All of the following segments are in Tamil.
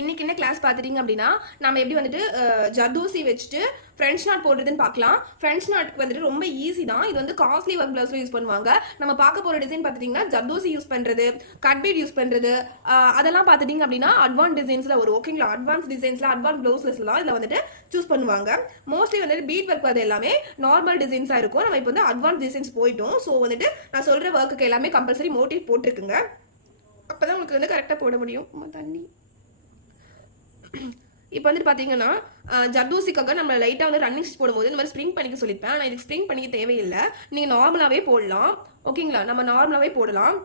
இன்னைக்கு என்ன கிளாஸ் பார்த்துட்டீங்க அப்படின்னா நம்ம எப்படி வந்துட்டு ஜர்தோசி வச்சுட்டு ஃப்ரெஞ்ச் நாட் போடுறதுன்னு பார்க்கலாம். ஃப்ரெஞ்ச் நாட்க்கு வந்துட்டு ரொம்ப ஈஸி தான். இது வந்து காஸ்ட்லி ஒர்க் பிளவுஸ்ல யூஸ் பண்ணுவாங்க. நம்ம பார்க்க போற டிசைன் பார்த்துட்டீங்கன்னா ஜர்தோசி யூஸ் பண்றது, கட் பீட் யூஸ் பண்றது, அதெல்லாம் பார்த்துட்டீங்க அப்படின்னா அட்வான்ஸ் டிசைன்ஸ்ல வரும். ஓகேங்களா, அட்வான்ஸ் டிசைன்ஸ்ல அட்வான்ஸ் பிளவுஸ்லாம் இதில் வந்துட்டு சூஸ் பண்ணுவாங்க. மோஸ்ட்லி வந்துட்டு பீட் ஒர்க் அது எல்லாமே நார்மல் டிசைன்ஸா இருக்கும். நம்ம இப்போ வந்து அட்வான்ஸ் டிசைன்ஸ் போயிட்டோம். ஸோ வந்துட்டு நான் சொல்ற ஒர்க்குக்கு எல்லாமே கம்பல்சரி மோட்டிவ் போட்டிருக்குங்க. அப்பதான் உங்களுக்கு வந்து கரெக்டாக போட முடியும். தண்ணி இப்போ வந்துட்டு பார்த்தீங்கன்னா ஜர்தோசிக்காக நம்ம லைட்டாக வந்து ரன்னிங் ஸ்டிச் போடும்போது இந்த மாதிரி ஸ்ப்ரிங் பண்ணிக்க சொல்லியிருப்பேன். ஆனால் இதுக்கு ஸ்ப்ரிங் பண்ணிக்க தேவையில்லை. நீங்கள் நார்மலாகவே போடலாம். ஓகேங்களா, நம்ம நார்மலாகவே போடலாம்.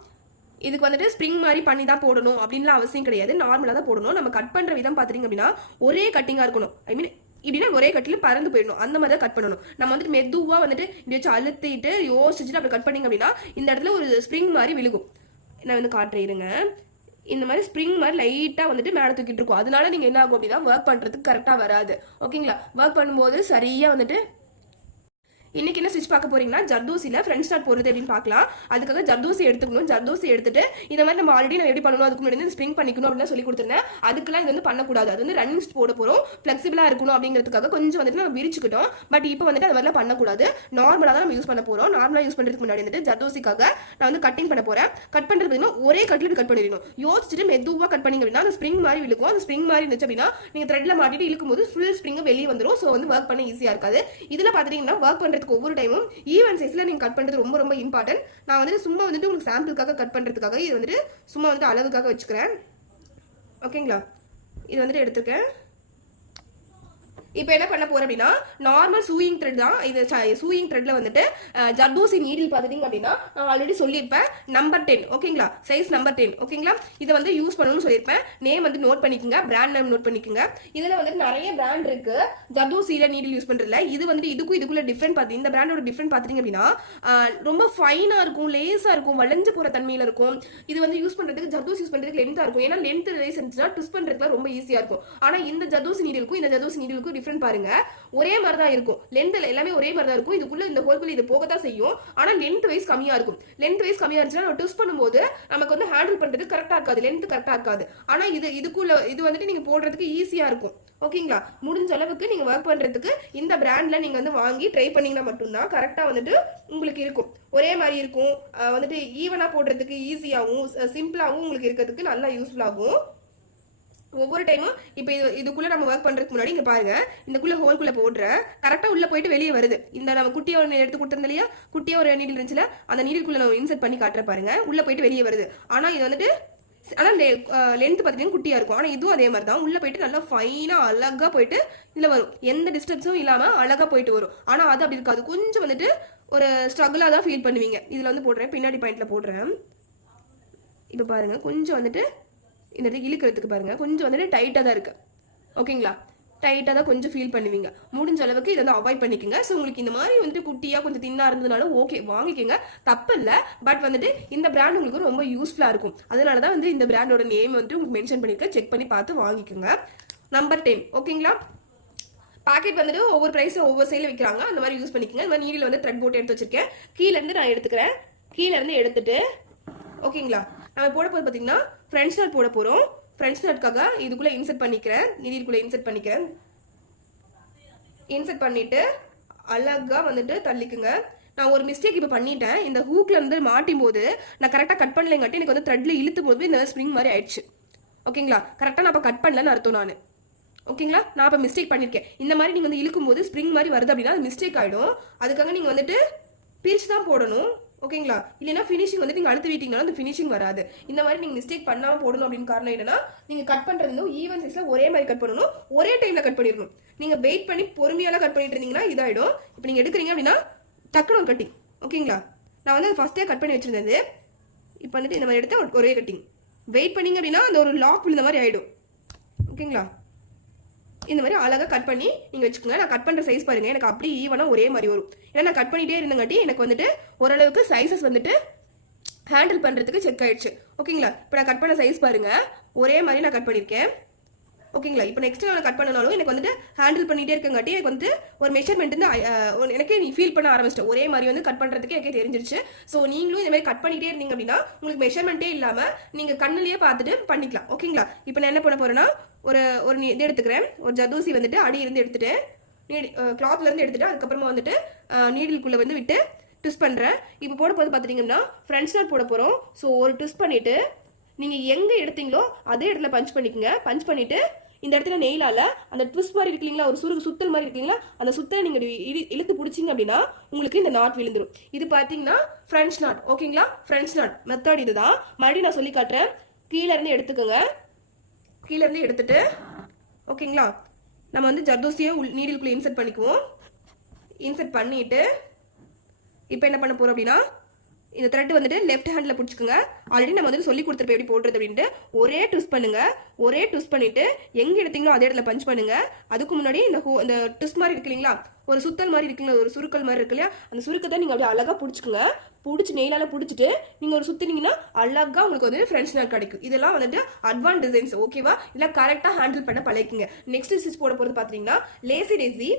இதுக்கு வந்துட்டு ஸ்ப்ரிங் மாதிரி பண்ணி தான் போடணும் அப்படின்லாம் அவசியம் கிடையாது. நார்மலாக தான் போடணும். நம்ம கட் பண்ணுற விதம் பார்த்தீங்க அப்படின்னா ஒரே கட்டிங்காக இருக்கணும். ஐ மீன் இப்படின்னா ஒரே கட்டில் பறந்து போயிடணும். அந்த மாதிரி தான் கட் பண்ணணும். நம்ம வந்துட்டு மெதுவாக வந்துட்டு இப்படி வச்சு அழுத்திட்டு யோசிச்சுட்டு அப்படி கட் பண்ணிங்க அப்படின்னா இந்த இடத்துல ஒரு ஸ்ப்ரிங் மாதிரி விழுகும். நான் வந்து காட்டுறேங்க. இந்த மாதிரி ஸ்ப்ரிங் மாதிரி லைட்டாக வந்துட்டு மேலே தூக்கிட்டு இருக்கும். அதனால நீங்கள் என்ன ஆகும் அப்படின்னா ஒர்க் பண்ணுறதுக்கு கரெக்டாக வராது. ஓகேங்களா, ஒர்க் பண்ணும்போது சரியாக வந்துட்டு இன்னைக்கு என்ன ஸ்டிச் பார்க்க போறீங்கன்னா ஜர்தோசியில் ஃப்ரெஞ்ச் நாட் போடுறது அப்படின்னு பார்க்கலாம். அதுக்காக ஜர்தோசி எடுத்துக்கணும். ஜர்தோசி எடுத்துட்டு இந்த மாதிரி நம்ம ஆல்ரெடி நம்ம எப்படி பண்ணணும் அதுக்கு முன்னாடி ஸ்ப்ரிங் பண்ணிக்கணும் அப்படின்னு சொல்லி கொடுத்துருந்தேன். அதுக்கெல்லாம் இது வந்து பண்ணக்கூடாது. அது வந்து ரன்னிங் ஸ்டிச் போட போகிறோம். ஃப்ளெக்சிபிளாக இருக்கணும் அப்படிங்கிறதுக்காக கொஞ்சம் வந்துட்டு நம்ம விரிச்சுக்கிட்டோம். பட் இப்போ வந்துட்டு அது மாதிரிலாம் பண்ணக்கூடாது. நார்மலாக தான் நம்ம யூஸ் பண்ண போகிறோம். நார்மலாக யூஸ் பண்ணுறதுக்கு முன்னாடி வந்துட்டு ஜர்தோசிக்காக நான் வந்து கட்டிங் பண்ண போகிறேன். கட் பண்ணுறது பார்த்தீங்கன்னா ஒரே கட்டில் கட் பண்ணிடணும். யோசிச்சுட்டு மெதுவாக கட் பண்ணிங்க அப்படின்னா அந்த ஸ்ப்ரிங் மாதிரி விழுக்கும். அந்த ஸ்ப்ரிங் மாதிரி இருந்துச்சு அப்படின்னா நீங்கள் த்ரெட்டில் மாட்டிட்டு இழுக்கும் போது ஃபுல் ஸ்ப்ரிங் வெளியே வந்துடும். ஸோ வந்து ஒர்க் பண்ண ஈஸியாக இருக்காது. இதில் பார்த்துட்டீங்கன்னா ஒர்க் பண்ணுறதுக்கு ஒவ்வொரு டைமும் ஈவன் சைஸ்ல நீங்க கட் பண்றது ரொம்ப ரொம்ப இம்பார்ட்டன்ட். நான் வந்துட்டு சும்மா வந்துட்டு உங்களுக்கு சாம்பிளுக்காக கட் பண்றதுக்காக இது வந்துட்டு சும்மா வந்துட்டு அளவுக்காக வச்சுக்கிறேன். ஓகேங்களா, இது வந்துட்டு எடுத்துக்கேன். இப்போ என்ன பண்ண போறோம் அப்படின்னா நார்மல் சூயிங் த்ரெட் தான் இது. சூயிங் த்ரெட்ல வந்துட்டு ஜர்தோசி நீடில் பார்த்துட்டீங்க அப்படின்னா நான் ஆல்ரெடி சொல்லியிருப்பேன் நம்பர் 10. ஓகேங்களா, சைஸ் நம்பர் 10. ஓகேங்களா, இதை வந்து யூஸ் பண்ணணும்னு சொல்லியிருப்பேன். நேம் வந்து நோட் பண்ணிக்கோங்க, பிராண்ட் நேம் நோட் பண்ணிக்கோங்க. இதில் வந்துட்டு நிறைய பிராண்ட் இருக்கு ஜர்தோசியில நீடில் யூஸ் பண்றதுல. இது வந்துட்டு இதுக்குள்ள டிஃப்ரெண்ட் பார்த்து இந்த பிராண்டோட டிஃப்ரெண்ட் பார்த்துட்டீங்க அப்படின்னா ரொம்ப ஃபைனா இருக்கும், லேஸா இருக்கும், வளைஞ்சு போற தன்மையில இருக்கும். இது வந்து யூஸ் பண்றதுக்கு ஜர்தோசி யூஸ் பண்றதுக்கு லென்த்தா இருக்கும். ஏன்னா லென்த் லேஸ் இருந்துச்சுன்னா ட்விஸ்ட் பண்றதுக்கு ரொம்ப ஈஸியா இருக்கும். ஆனா இந்த ஜர்தோசி நீடிலுக்கும் இந்த ஜர்தோசி நீடிலுக்கும் டிஃப்ரெண்ட் பாருங்க. ஒரே மாதிரி தான் இருக்கும். லென்த் எல்லாமே ஒரே மாதிரி தான் இருக்கும். இதுக்குள்ள இந்த ஹோல்குள்ள இது போகத்தான் செய்யும். ஆனா லென்த் வைஸ் கம்மியா இருக்கும். லென்த் வைஸ் கம்மியா இருந்துச்சுன்னா நம்ம ட்விஸ்ட் பண்ணும்போது நமக்கு வந்து ஹேண்டில் பண்றது கரெக்டா இருக்காது. லென்த் கரெக்டா இருக்காது. ஆனா இதுக்குள்ள இது வந்துட்டு நீங்க போடுறதுக்கு ஈஸியா இருக்கும். ஓகேங்களா, முடிஞ்ச அளவுக்கு நீங்க ஒர்க் பண்றதுக்கு இந்த பிராண்ட்ல நீங்க வந்து வாங்கி ட்ரை பண்ணீங்கன்னா மட்டும்தான் கரெக்டா வந்துட்டு உங்களுக்கு இருக்கும். ஒரே மாதிரி இருக்கும். வந்துட்டு ஈவனா போடுறதுக்கு ஈஸியாகவும் சிம்பிளாகவும் உங்களுக்கு இருக்கிறதுக்கு நல்லா யூஸ்ஃபுல் ஆகும். ஒவ்வொரு டைமும் இப்போ இதுக்குள்ள நம்ம ஒர்க் பண்றதுக்கு முன்னாடி இங்க பாருங்க, இந்தக்குள்ள ஹோல்குள்ள போடுற கரெக்டா உள்ள போயிட்டு வெளியே வருது. இந்த நம்ம குட்டியா ஒரு எடுத்து கொடுத்திருந்தோம் இல்லையா, குட்டியா ஒரு நீடில் இருந்துச்சுல, அந்த நீடிலுக்குள்ள நம்ம இன்சர்ட் பண்ணி காட்டுற பாருங்க, உள்ள போயிட்டு வெளியே வருது. ஆனா இது வந்துட்டு ஆனால் லென்த் பார்த்தீங்கன்னா குட்டியா இருக்கும். ஆனால் இதுவும் அதே மாதிரி தான். உள்ள போயிட்டு நல்லா ஃபைனா அழகா போயிட்டு இதுல வரும். எந்த டிஸ்டர்பன்ஸும் இல்லாம அழகா போயிட்டு வரும். ஆனா அது அப்படி இருக்காது. கொஞ்சம் வந்துட்டு ஒரு ஸ்ட்ரகிளா தான் ஃபீல் பண்ணுவீங்க. இதுல வந்து போடுறேன், பின்னாடி பாயிண்ட்ல போடுறேன். இப்போ பாருங்க, கொஞ்சம் வந்துட்டு இந்த இடத்துக்கு இழுக்கிறதுக்கு பாருங்க கொஞ்சம் வந்துட்டு டைட்டாக தான் இருக்கு. ஓகேங்களா, டைட்டாக தான் கொஞ்சம் ஃபீல் பண்ணுவீங்க. முடிஞ்ச அளவுக்கு இதை வந்து அவாய்ட் பண்ணிக்கோங்க. ஸோ உங்களுக்கு இந்த மாதிரி வந்துட்டு குட்டியாக கொஞ்சம் தின்னா இருந்ததுனால ஓகே வாங்கிக்கோங்க, தப்பு இல்லை. பட் வந்துட்டு இந்த பிராண்ட் உங்களுக்கு ரொம்ப யூஸ்ஃபுல்லாக இருக்கும். அதனால தான் வந்து இந்த பிராண்டோட நேம் வந்துட்டு உங்களுக்கு மென்ஷன் பண்ணியிருக்கேன். செக் பண்ணி பார்த்து வாங்கிக்கோங்க. நம்பர் 10. ஓகேங்களா, பாக்கெட் வந்துட்டு ஒவ்வொரு ப்ரைஸில் ஒவ்வொரு சைடில் விற்கிறாங்க. அந்த மாதிரி யூஸ் பண்ணிக்கோங்க. இந்த மாதிரி நீடில் வந்து த்ரெட் போட்டு எடுத்து வச்சிருக்கேன். கீழேருந்து நான் எடுத்துக்கிறேன். கீழேருந்து எடுத்துட்டு ஓகேங்களா, நம்ம போட போது பார்த்தீங்கன்னா ஃப்ரெஞ்ச் நாட் போட போகிறோம். ஃப்ரெஞ்ச் நாட்காக இதுக்குள்ளே இன்சர்ட் பண்ணிக்கிறேன். நீடிலுக்குள்ளே இன்சர்ட் பண்ணிக்கிறேன். இன்சர்ட் பண்ணிட்டு அழகாக வந்துட்டு தள்ளிக்குங்க. நான் ஒரு மிஸ்டேக் இப்போ பண்ணிட்டேன். இந்த ஹூக்ல இருந்து மாட்டும் போது நான் கரெக்டாக கட் பண்ணலைங்காட்டி எனக்கு வந்து த்ரெட்ல இழுத்தும் போது இந்த ஸ்ப்ரிங் மாதிரி ஆயிடுச்சு. ஓகேங்களா, கரெக்டாக நான் இப்போ கட் பண்ணலன்னு அர்த்தம் நான். ஓகேங்களா, நான் இப்போ மிஸ்டேக் பண்ணியிருக்கேன். இந்த மாதிரி நீங்கள் வந்து இழுக்கும் போது ஸ்ப்ரிங் மாதிரி வருது அப்படின்னா அது மிஸ்டேக் ஆகிடும். அதுக்காக நீங்கள் வந்துட்டு பிரிச்சு தான் போடணும். ஓகேங்களா, இல்லைன்னா ஃபினிஷிங் வந்து நீங்கள் அழுத்து விட்டீங்கன்னா அந்த ஃபினிஷிங் வராது. இந்த மாதிரி நீங்கள் மிஸ்டேக் பண்ணாமல் போடணும் அப்படின்னு காரணம் என்னன்னா, நீங்கள் கட் பண்ணுறது ஈவன் சைஸில் ஒரே மாதிரி கட் பண்ணணும், ஒரே டைமில் கட் பண்ணிடணும். நீங்கள் வெயிட் பண்ணி பொறுமையாக கட் பண்ணிட்டு இருந்தீங்கன்னா இதாகிடும். இப்போ நீங்கள் எடுக்கிறீங்க அப்படின்னா டக்குனு ஒரு கட்டிங். ஓகேங்களா, நான் வந்து ஃபஸ்ட்டே கட் பண்ணி வச்சுருந்தது. இப்போ வந்துட்டு இந்த மாதிரி எடுத்தால் ஒரே கட்டிங். வெயிட் பண்ணிங்க அப்படின்னா அந்த ஒரு லாக் இந்த மாதிரி ஆகிடும். ஓகேங்களா, இந்த மாதிரி அழகாக கட் பண்ணி நீங்கள் வச்சுக்கோங்க. நான் கட் பண்ணுற சைஸ் பாருங்கள், எனக்கு அப்படி ஈவனாக ஒரே மாதிரி வரும். ஏன்னா நான் கட் பண்ணிகிட்டே இருந்தங்காட்டி எனக்கு வந்துட்டு ஓரளவுக்கு சைஸஸ் வந்துட்டு ஹேண்டில் பண்ணுறதுக்கு செக் ஆகிடுச்சு. ஓகேங்களா, இப்போ நான் கட் பண்ண சைஸ் பாருங்கள், ஒரே மாதிரி நான் கட் பண்ணியிருக்கேன். ஓகேங்களா, இப்போ நெக்ஸ்ட் நான் கட் பண்ணனாலும் எனக்கு வந்துட்டு ஹேண்டில் பண்ணிகிட்டே இருக்கங்காட்டி எனக்கு வந்து ஒரு மெஷர்மெண்ட் வந்து எனக்கே நீ ஃபீல் பண்ண ஆரம்பிச்சிட்டேன். ஒரே மாதிரி வந்து கட் பண்ணுறதுக்கு எனக்கே தெரிஞ்சிருச்சு. ஸோ நீங்களும் இந்த மாதிரி கட் பண்ணிகிட்டே இருந்தீங்க அப்படின்னா உங்களுக்கு மெஷர்மெண்ட்டே இல்லாமல் நீங்கள் கண்ணிலேயே பார்த்துட்டு பண்ணிக்கலாம். ஓகேங்களா, இப்போ நான் என்ன பண்ண போகிறேன்னா ஒரு ஒரு இது எடுத்துக்கிறேன். ஒரு ஜர்தோசி வந்துட்டு அடியிலிருந்து எடுத்துட்டு கிளாத்லேருந்து எடுத்துட்டு அதுக்கப்புறமா வந்துட்டு நீடிலுக்குள்ளே வந்து விட்டு ட்விஸ்ட் பண்ணுறேன். இப்போ போட போது பார்த்துட்டிங்கன்னா ஃப்ரண்ட் நாட் போட போகிறோம். ஸோ ஒரு ட்விஸ்ட் பண்ணிவிட்டு நீங்கள் எங்கே எடுத்தீங்களோ அதே இடத்துல பஞ்ச் பண்ணிக்கோங்க. பஞ்ச் பண்ணிவிட்டு இந்த இடத்துல நெயிலால் அந்த ட்விஸ்ட் மாதிரி இருக்கீங்களா, ஒரு சுருக்கு சுத்தல் மாதிரி இருக்கீங்களா, அந்த சுத்தலை நீங்கள் இழுத்து பிடிச்சிங்க அப்படின்னா உங்களுக்கு இந்த நாட் விழுந்துடும். இது பார்த்தீங்கன்னா ஃப்ரெஞ்ச் நாட். ஓகேங்களா, ஃப்ரெஞ்ச் நாட் மெத்தட் இதுதான். மறுபடியும் நான் சொல்லி காட்டுறேன். கீழேருந்து எடுத்துக்கோங்க. கீழேருந்து எடுத்துட்டு ஓகேங்களா, நம்ம வந்து ஜர்தோசியை நீடிலுக்குள்ளே இன்சர்ட் பண்ணிக்குவோம். இன்சர்ட் பண்ணிவிட்டு இப்போ என்ன பண்ண போகிறோம் அப்படின்னா இந்த த்ரெட் வந்துட்டு லெஃப்ட் ஹேண்டில் பிடிச்சிக்கோங்க. ஆல்ரெடி நம்ம வந்து சொல்லி கொடுத்துருப்போம் எப்படி போடுறது அப்படின்ட்டு. ஒரே ட்விஸ்ட் பண்ணுங்கள். ஒரே ட்விஸ்ட் பண்ணிவிட்டு எங்கே எடுத்தீங்களோ அதே இடத்துல பஞ்ச் பண்ணுங்கள். அதுக்கு முன்னாடி இந்த ட்விஸ்ட் மாதிரி இருக்கு இல்லைங்களா, ஒரு சுத்தல் மாதிரி இருக்குல்ல, ஒரு சுருக்கல் மாதிரி இருக்கு இல்லையா, அந்த சுருக்கத்தை நீங்கள் அப்படியே அழகாக பிடிச்சிக்கோங்க. பிடிச்சி நெயிலால் பிடிச்சிட்டு நீங்கள் ஒரு சுற்றினீங்கன்னா அழகாக உங்களுக்கு வந்து ஃப்ரெஞ்ச் நாட் கிடைக்கும். இதெல்லாம் வந்துட்டு அட்வான்ஸ் டிசைன்ஸ். ஓகேவா, இதெல்லாம் கரெக்டாக ஹேண்டில் பண்ண பழகிங்க. நெக்ஸ்ட் ஸ்டிச் போட போகிறது பார்த்தீங்கன்னா லேசி டேசி.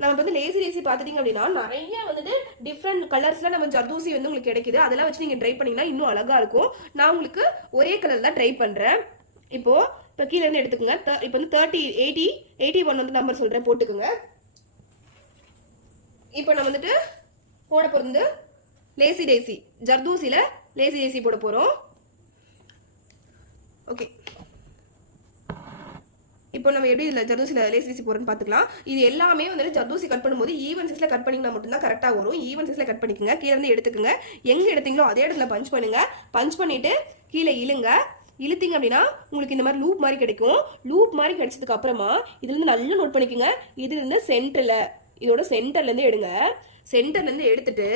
நம்ம வந்து லேசி டேசி பார்த்துட்டிங்க அப்படின்னா நிறைய வந்துட்டு டிஃப்ரெண்ட் கலர்ஸில் நம்ம ஜர்தோசி வந்து உங்களுக்கு கிடைக்குது. அதெல்லாம் வச்சு நீங்கள் ட்ரை பண்ணிங்கன்னா இன்னும் அழகாக இருக்கும். நான் உங்களுக்கு ஒரே கலர் தான் ட்ரை பண்ணுறேன். இப்போ கீழே இருந்து எடுத்துக்கோங்க. இப்போ வந்து 81 வந்து நம்பர் சொல்கிறேன், போட்டுக்கோங்க. இப்போ நான் வந்துட்டு போட போகிறது லேசி டேசி. ஜர்தோசியில் லேசி டேசி போட போகிறோம். ஓகே, இப்போ நம்ம எப்படி இதில் ஜர்தோசியில் லேசி டேசி போகிறோன்னு பார்த்துக்கலாம். இது எல்லாமே வந்து ஜர்தோசி கட் பண்ணும்போது ஈவன் சைஸில் கட் பண்ணிங்கன்னா மட்டும்தான் கரெக்டாக வரும். ஈவன் சைஸில் கட் பண்ணிக்கோங்க. கீழே இருந்து எடுத்துக்கோங்க. எங்கே எடுத்தீங்களோ அதே இடத்துல பஞ்ச் பண்ணுங்க. பஞ்ச் பண்ணிவிட்டு கீழே இழுங்க. இழுத்தீங்க அப்படின்னா உங்களுக்கு இந்த மாதிரி லூப் மாதிரி கிடைக்கும். லூப் மாதிரி கிடைச்சதுக்கு அப்புறமா இதுலேருந்து நல்லா நோட் பண்ணிக்கோங்க. இதுலேருந்து சென்டரில், இதோட சென்டர்லேருந்து எடுங்க. சென்டர்லேருந்து எடுத்துட்டு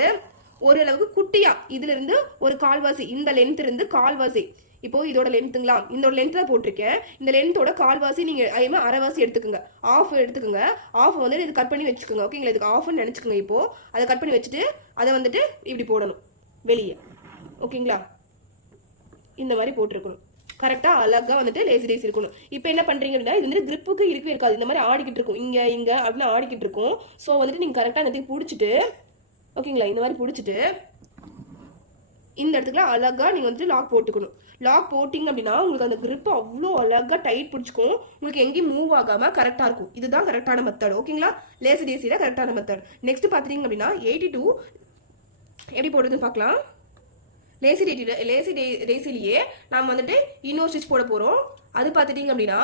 ஓரளவுக்கு குட்டியா இதுலேருந்து ஒரு கால்வாசி, இந்த லென்த் இருந்து கால்வாசி, இப்போ இதோட லென்த்துங்களா, இந்த லென்த் தான் போட்டிருக்கேன். இந்த லென்த்தோட கால்வாசி நீங்கள் அதே மாதிரி அரைவாசி எடுத்துக்கோங்க. ஆஃப் எடுத்துக்கோங்க. ஆஃப் வந்து இது கட் பண்ணி வச்சுக்கோங்க. ஓகேங்களா, இதுக்கு ஆஃப்னு நினச்சிக்கோங்க. இப்போது அதை கட் பண்ணி வச்சுட்டு அதை வந்துட்டு இப்படி போடணும் வெளியே. ஓகேங்களா, இந்த மாதிரி போட்டிருக்கணும். கரெக்டாக அழகாக வந்துட்டு லேசி டேசி இருக்கணும். இப்போ என்ன பண்ணுறீங்கன்னா இது வந்து கிரிப்புக்கு இருக்கவே இருக்காது. இந்த மாதிரி ஆடிக்கிட்டு இருக்கும், இங்கே அப்படின்னு ஆடிக்கிட்டு இருக்கும். ஸோ வந்துட்டு நீங்கள் கரெக்டாக அந்த பிடிச்சிட்டு ஓகேங்களா, இந்த மாதிரி பிடிச்சிட்டு இந்த இடத்துக்குலாம் அழகாக நீங்கள் வந்துட்டு லாக் போட்டுக்கணும். லாக் போட்டிங்க அப்படின்னா உங்களுக்கு அந்த கிரிப் அவ்வளோ அழகாக டைட் பிடிச்சிக்கும். உங்களுக்கு எங்கேயும் மூவ் ஆகாமல் கரெக்டாக இருக்கும். இதுதான் கரெக்டான மெத்தட். ஓகேங்களா, லேசி டேசியில் கரெக்டான மெத்தட். நெக்ஸ்ட் பார்த்துட்டிங்க அப்படின்னா 82 எப்படி போடுறதுன்னு பார்க்கலாம். லேசி டேசிலேயே நாம் வந்துட்டு இன்னொரு ஸ்டிச் போட போகிறோம். அது பார்த்துட்டிங்க அப்படின்னா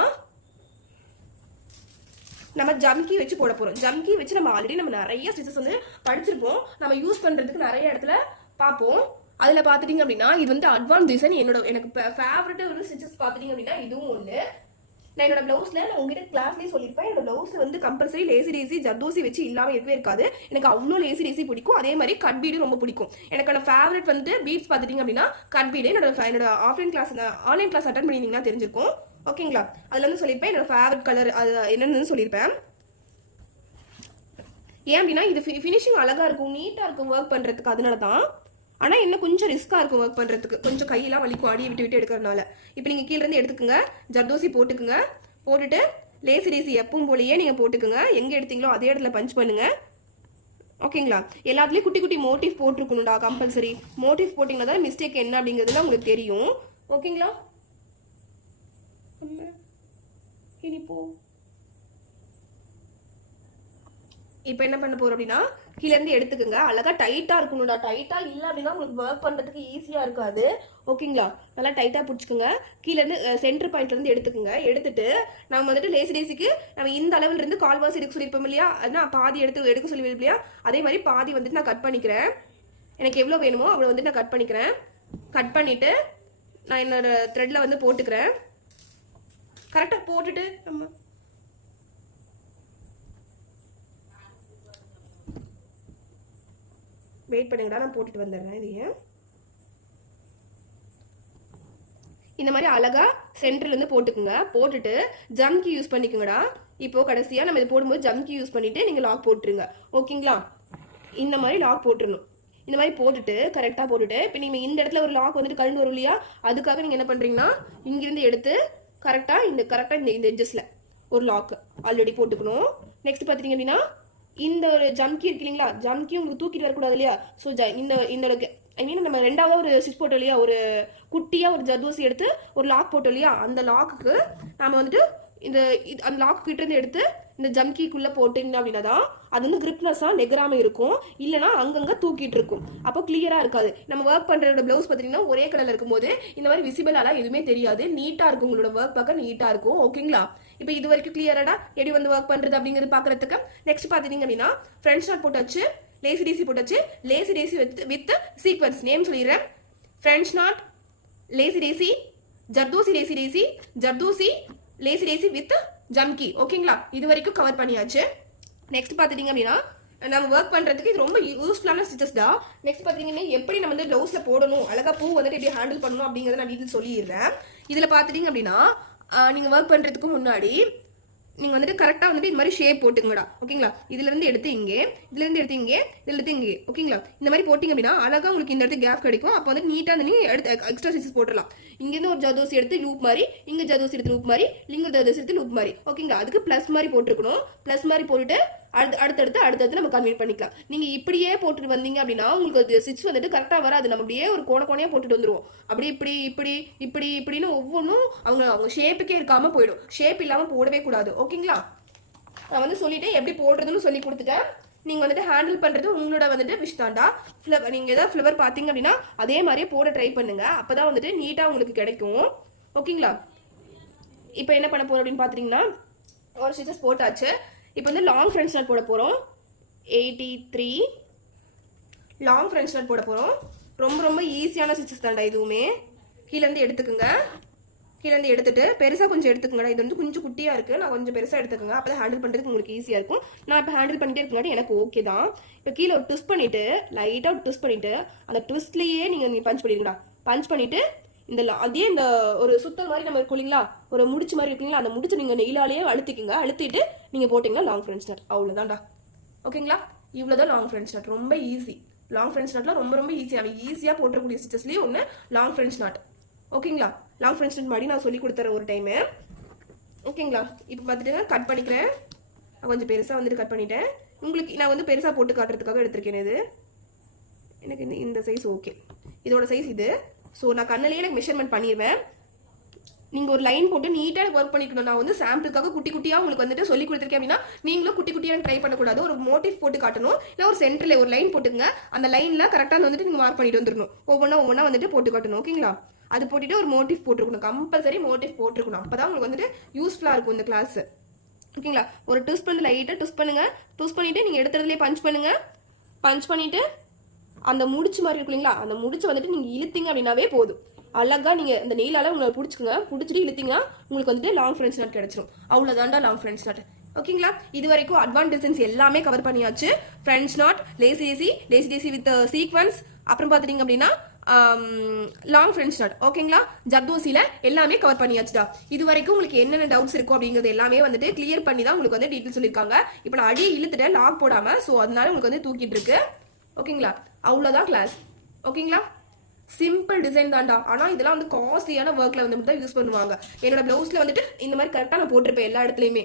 நம்ம ஜம்கி வச்சு போட போகிறோம். ஜம்கி வச்சு நம்ம ஆல்ரெடி நிறைய ஸ்டிச்சஸ் வந்து படிச்சிருப்போம். நம்ம யூஸ் பண்ணுறதுக்கு நிறைய இடத்துல பார்ப்போம். அதில் பார்த்துட்டிங்க அப்படின்னா இது வந்து அட்வான்ஸ் டிசைன். எனக்கு ஃபேவரட்டாக ஒரு ஸ்டிச்சஸ் பார்த்துட்டிங்க அப்படின்னா இதுவும் ஒன்று. நான் என்னோட ப்ளவுஸில் நான் உங்ககிட்ட கிளாஸ்லேயே சொல்லியிருப்பேன். என்னோட ப்ளவுஸில் வந்து கம்பல்சரி லேசி டேசி ஜர்தோசி வச்சு இல்லாமல் இருக்கவே இருக்காது. எனக்கு அவ்வளோ லேசி டேசி பிடிக்கும். அதே மாதிரி கட் பீடும் ரொம்ப பிடிக்கும். எனக்கான ஃபேவரட் வந்துட்டு பீட்ஸ் பார்த்துட்டிங்க அப்படின்னா கட் பீடு. என்னோட offline class online class attend பண்ணியிருந்தீங்கன்னா தெரிஞ்சிருக்கும். ஓகேங்களா, அதில் வந்து சொல்லியிருப்பேன் என்னோட ஃபேவரட் கலர் அது என்னென்னு சொல்லியிருப்பேன். ஏன் அப்படின்னா இது ஃபினிஷிங் அழகாக இருக்கும், நீட்டாக இருக்கும் ஒர்க் பண்ணுறதுக்கு. அதனால தான். ஆனால் இன்னும் கொஞ்சம் ரிஸ்க்காக இருக்கும் ஒர்க் பண்ணுறதுக்கு. கொஞ்சம் கையெல்லாம் வலிக்கும் அடியை விட்டு விட்டு எடுக்கிறதுனால. இப்போ நீங்கள் கீழேருந்து எடுத்துக்கோங்க. ஜர்தோசி போட்டுக்குங்க. போட்டுட்டு லேசி டேசி எப்பவும் போலையே நீங்கள் போட்டுக்குங்க. எங்கே எடுத்தீங்களோ அதே இடத்துல பஞ்ச் பண்ணுங்கள். ஓகேங்களா, எல்லாத்துலேயும் குட்டி குட்டி மோட்டிவ் போட்டிருக்கணும்டா கம்பல்சரி. மோட்டிவ் போட்டிங்கன்னா தான் மிஸ்டேக் என்ன அப்படிங்கிறதுலாம் உங்களுக்கு தெரியும். ஓகேங்களா, இனிப்போ இப்போ என்ன பண்ண போகிறோம் அப்படின்னா கீழேருந்து எடுத்துக்கோங்க. அழகாக டைட்டாக இருக்கணும்டா. டைட்டாக இல்லை அப்படின்னா உங்களுக்கு ஒர்க் பண்ணுறதுக்கு ஈஸியாக இருக்காது. ஓகேங்களா, நல்லா டைட்டாக பிடிச்சிக்கோங்க. கீழேருந்து சென்டர் பாயிண்ட்லேருந்து எடுத்துக்கோங்க. எடுத்துட்டு நம்ம வந்துட்டு லேசி டேசிக்கு நம்ம இந்த அளவில் இருந்து கால்வாசி எடுக்க சொல்லியிருப்போம் இல்லையா, அதனால் பாதி எடுக்க சொல்லி இல்லையா, அதே மாதிரி பாதி வந்துட்டு நான் கட் பண்ணிக்கிறேன். எனக்கு எவ்வளோ வேணுமோ அவ்வளோ வந்துட்டு நான் கட் பண்ணிக்கிறேன். கட் பண்ணிவிட்டு நான் என்னோட த்ரெட்டில் வந்து போட்டுக்கிறேன். கரெக்டாக போட்டுட்டு நம்ம வெயிட் பண்ணுங்கடா, நான் போட்டுட்டு வந்துடுறேன். இது இந்த மாதிரி அழகா சென்டர்லேருந்து போட்டுக்குங்க. போட்டுட்டு ஜம்கி யூஸ் பண்ணிக்கோங்கடா. இப்போ கடைசியாக நம்ம இது போடும்போது ஜம்கி யூஸ் பண்ணிவிட்டு நீங்கள் லாக் போட்டுருங்க. ஓகேங்களா, இந்த மாதிரி லாக் போட்டுருணும். இந்த மாதிரி போட்டுட்டு கரெக்டாக போட்டுட்டு இப்போ நீங்கள் இந்த இடத்துல ஒரு லாக் வந்துட்டு கலந்து வரும் இல்லையா, அதுக்காக நீங்கள் என்ன பண்ணுறீங்கன்னா இங்கிருந்து எடுத்து கரெக்டாக இந்த எட்ஜஸில் ஒரு லாக் ஆல்ரெடி போட்டுக்கணும். நெக்ஸ்ட் பார்த்துட்டிங்க அப்படின்னா இந்த ஒரு ஜம்கி இருக்கு இல்லைங்களா, ஜம்கி உங்களுக்கு தூக்கிட்டு வரக்கூடாது இல்லையா. ஸோ இந்த ஐ மீன் நம்ம ரெண்டாவது ஒரு ஸ்டிச் போட்டோம் இல்லையா, ஒரு குட்டியாக ஒரு ஜர்தோசி எடுத்து ஒரு லாக் போட்டோம் இல்லையா, அந்த லாக்குக்கு நம்ம வந்துட்டு இந்த அந்த லாக் கிட்ட இருந்து எடுத்து இந்த ஜம்கிக்குள்ள போட்டீங்க அப்படின்னா தான் அது வந்து கிரிப்னஸா நெகராம இருக்கும், இல்லைனா அங்கங்க தூக்கிட்டு இருக்கும், அப்போ கிளியரா இருக்காது. நம்ம ஒர்க் பண்றோட பிளவுஸ் பார்த்தீங்கன்னா ஒரே கலர்ல இருக்கும்போது இந்த மாதிரி விசிபிளாலாம் எதுவுமே தெரியாது, நீட்டா இருக்கும், உங்களோட ஒர்க் பார்க்க நீட்டா இருக்கும். ஓகேங்களா? இப்போ இது வரைக்கும் கிளியராடா எப்படி வந்து ஒர்க் பண்றது அப்படிங்கிறது பாக்குறதுக்கு. நெக்ஸ்ட் பாத்தீங்க அப்படின்னா ஃப்ரண்ட் ஷாட் போட்டாச்சு, லேசி டேசி போட்டாச்சு. Lazy daisy with sequence name சொல்லிடுறேன். Front shot, lazy daisy, zardozi lazy daisy, zardozi lazy daisy with jamki. ஓகேங்களா? இது வரைக்கும் கவர் பண்ணியாச்சு. நெக்ஸ்ட் பார்த்துட்டீங்க அப்படின்னா நம்ம ஒர்க் பண்றதுக்கு இது ரொம்ப யூஸ்ஃபுல்லான ஸ்டிச்சஸ் தான். நெக்ஸ்ட் பார்த்தீங்கன்னா எப்படி நம்ம வந்து ப்ளவுஸ்ல போடணும், அழகா பூ வந்துட்டு எப்படி ஹேண்டில் பண்ணணும் அப்படிங்கிறத நான் இது சொல்லிடுறேன். இதில் பார்த்துட்டீங்க அப்படின்னா நீங்கள் ஒர்க் பண்ணுறதுக்கு முன்னாடி நீங்கள் வந்துட்டு கரெக்டாக வந்துட்டு இந்த மாதிரி ஷேப் போட்டுங்கடா. ஓகேங்களா? இதுலேருந்து எடுத்து இங்கே, இதுலேருந்து எடுத்து இங்கே, இதில் எடுத்து இங்கே. ஓகேங்களா? இந்த மாதிரி போட்டிங்க அப்படின்னா அழகாக உங்களுக்கு இந்த இடத்துல கேப் கிடைக்கும். அப்போ வந்து நீட்டாக வந்து நீங்கள் எடுத்து எக்ஸ்ட்ரா ஸ்டிச்சஸ் போட்டுடலாம். இங்கேருந்து ஒரு ஜர்தோசி எடுத்து லூப் மாதிரி, இங்கே ஜர்தோசி எடுத்து லூப் மாதிரி, இங்கே ஜர்தோசி எடுத்து லூப் மாதிரி. ஓகேங்களா? அதுக்கு ப்ளஸ் மாதிரி போட்டுருக்கணும். ப்ளஸ் மாதிரி போட்டுட்டு அடுத்தடுத்து நம்ம கன்வெர்ட் பண்ணிக்கலாம். நீங்க இப்படியே போட்டுட்டு வந்தீங்க அப்படின்னா உங்களுக்கு அது ஸ்டிச் வந்துட்டு கரெக்டா வராது. நம்ம அப்படியே ஒரு கோணையா போட்டுட்டு வந்துருவோம். அப்படி இப்படி இப்படி இப்படி இப்படின்னு ஒவ்வொன்றும் அவங்க ஷேப்புக்கே இருக்காம போயிடும். ஷேப் இல்லாம போடவே கூடாது. ஓகேங்களா? நான் வந்து சொல்லிட்டேன், எப்படி போடுறதுன்னு சொல்லி கொடுத்துட்டேன். நீங்க வந்துட்டு ஹேண்டில் பண்றது உங்களோட வந்துட்டு விஷ் தாண்டா. நீங்க ஏதாவது ஃபிளவர் பாத்தீங்க அப்படின்னா அதே மாதிரியே போட ட்ரை பண்ணுங்க. அப்பதான் வந்துட்டு நீட்டா உங்களுக்கு கிடைக்கும். ஓகேங்களா? இப்போ என்ன பண்ண போறோம் அப்படின்னு பாத்தீங்கன்னா ஒரு ஸ்டிச்சஸ் போட்டாச்சு. இப்போ வந்து லாங் ஃப்ரண்ட் ஸ்டார்ட் போட போகிறோம். 83 லாங் ஃப்ரண்ட் ஸ்டார்ட் போட போகிறோம். ரொம்ப ஈஸியான ஸ்டிச்சஸ் தான்டா இதுவுமே. கீழேருந்து எடுத்துக்குங்க. கீழேருந்து எடுத்துட்டு பெருசாக கொஞ்சம் எடுத்துக்கங்கடா. இது வந்து கொஞ்சம் குட்டியாக இருக்குது, நான் கொஞ்சம் பெருசாக எடுத்துக்கோங்க. அப்போ தான் ஹேண்டில் பண்ணுறதுக்கு உங்களுக்கு ஈஸியாக இருக்கும். நான் இப்போ ஹேண்டில் பண்ணிட்டே இருக்கங்காட்டி எனக்கு ஓகே தான். இப்போ கீழே ஒரு ட்விஸ்ட் பண்ணிவிட்டு லைட்டாக ஒரு ட்விஸ்ட் பண்ணிவிட்டு அந்த ட்விஸ்ட்லேயே நீங்கள் பஞ்ச் பண்ணிடுங்கடா. பஞ்ச் பண்ணிவிட்டு அதே இந்த ஒரு சுத்தல் மாதிரி நம்ம இருக்கும் இல்லைங்களா, ஒரு முடிச்சு மாதிரி இருக்குங்களா, அந்த முடிச்சு நீங்கள் நெயிலாலேயே அழுத்திக்குங்க. அழுத்திட்டு நீங்கள் போட்டிங்கன்னா லாங் ஃப்ரண்ட் ஸ்டார்ட். அவ்வளோதான்டா. ஓகேங்களா? இவ்வளோதான் லாங் ஃப்ரண்ட் ஸ்டார்ட். ரொம்ப ஈஸி. லாங் ஃப்ரண்ட் ஸ்டார்ட்லாம் ரொம்ப ஈஸியாக போட்டக்கூடிய ஸ்டிச்சஸ்லேயே ஒன்று லாங் ஃப்ரண்ட் ஸ்டார்ட். ஓகேங்களா? லாங் ஃப்ரண்ட் ஸ்டார்ட் மாதிரி நான் சொல்லி கொடுத்துறேன் ஒரு டைமு. ஓகேங்களா? இப்போ பார்த்துட்டு கட் பண்ணிக்கிறேன். நான் கொஞ்சம் பெருசாக வந்துட்டு கட் பண்ணிட்டேன். உங்களுக்கு நான் வந்து பெருசாக போட்டு காட்டுறதுக்காக எடுத்திருக்கேன். இது எனக்கு இந்த சைஸ் ஓகே. இதோட சைஸ் இது. ஸோ நான் கண்ணிலேயே எனக்கு மெஷர்மெண்ட் பண்ணிடுவேன். நீங்கள் ஒரு லைன் போட்டு நீட்டாக எனக்கு ஒர்க் பண்ணிக்கணும். நான் வந்து சாம்பிளுக்காக குட்டியாக உங்களுக்கு வந்துட்டு சொல்லி கொடுத்துருக்கேன் அப்படின்னா நீங்களும் குட்டியாக ட்ரை பண்ணக்கூடாது. ஒரு மோட்டிவ் போட்டு காட்டணும். இல்லை ஒரு சென்டரில் ஒரு லைன் போட்டுங்க. அந்த லைனில் கரெக்டாக வந்துட்டு நீங்கள் மார்க் பண்ணிட்டு வந்துடணும். ஒவ்வொன்றா வந்துட்டு போட்டு காட்டணும். ஓகேங்களா? அது போட்டுட்டு ஒரு மோட்டிவ் போட்டுருக்கணும். கம்பல்சரி மோட்டிவ் போட்டுருக்கணும். அப்போ தான் உங்களுக்கு வந்துட்டு யூஸ்ஃபுல்லாக இருக்கும் இந்த கிளாஸ். ஓகேங்களா? ஒரு ட்விஸ்ட் பண்ணி லைட்டாக ட்விஸ்ட் பண்ணுங்க. ட்விஸ்ட் பண்ணிவிட்டு நீங்கள் எடுத்துறதுலேயே பஞ்ச் பண்ணுங்க. பஞ்ச் பண்ணிவிட்டு அந்த முடிச்சு மாதிரி இருக்கு இல்லைங்களா, அந்த முடிச்சு வந்துட்டு நீங்கள் இழுத்தீங்க அப்படின்னாவே போதும். அழகா நீங்கள் இந்த நெயிலால உங்களை பிடிச்சிக்கங்க. பிடிச்சிட்டு இழுத்தீங்கன்னா உங்களுக்கு வந்துட்டு லாங் ஃப்ரண்ட் ஸ்டார்ட் கிடைச்சிடும். அவ்வளோதான்டா லாங் ஃப்ரண்ட் ஸ்டார்ட். ஓகேங்களா? இது வரைக்கும் அட்வான்ஸ் டிசைன்ஸ் எல்லாமே கவர் பண்ணியாச்சு. Front start, lazy daisy with sequence, அப்புறம் பார்த்துட்டீங்க அப்படின்னா லாங் ஃப்ரண்ட் ஸ்டார்ட். ஓகேங்களா? ஜர்தோசியில் எல்லாமே கவர் பண்ணியாச்சுடா. இது வரைக்கும் உங்களுக்கு என்னென்ன டவுட்ஸ் இருக்கும் அப்படிங்கிறது எல்லாமே வந்துட்டு கிளியர் பண்ணி தான் உங்களுக்கு வந்து டீட்டெயில் சொல்லியிருக்காங்க. இப்போ நான் அடியை இழுத்துட்டேன் லாக் போடாமல். ஸோ அதனால உங்களுக்கு வந்து தூக்கிட்டு இருக்கு. ஓகேங்களா? அவ்வளோதான் கிளாஸ். ஓகேங்களா? சிம்பிள் டிசைன் தான்டா. ஆனால் இதெல்லாம் வந்து காஸ்ட்லியான ஒர்க்கில் வந்து தான் யூஸ் பண்ணுவாங்க. என்னோட ப்ளவுஸில் வந்துட்டு இந்த மாதிரி கரெக்டாக நான் போட்டிருப்பேன் எல்லா இடத்துலையுமே.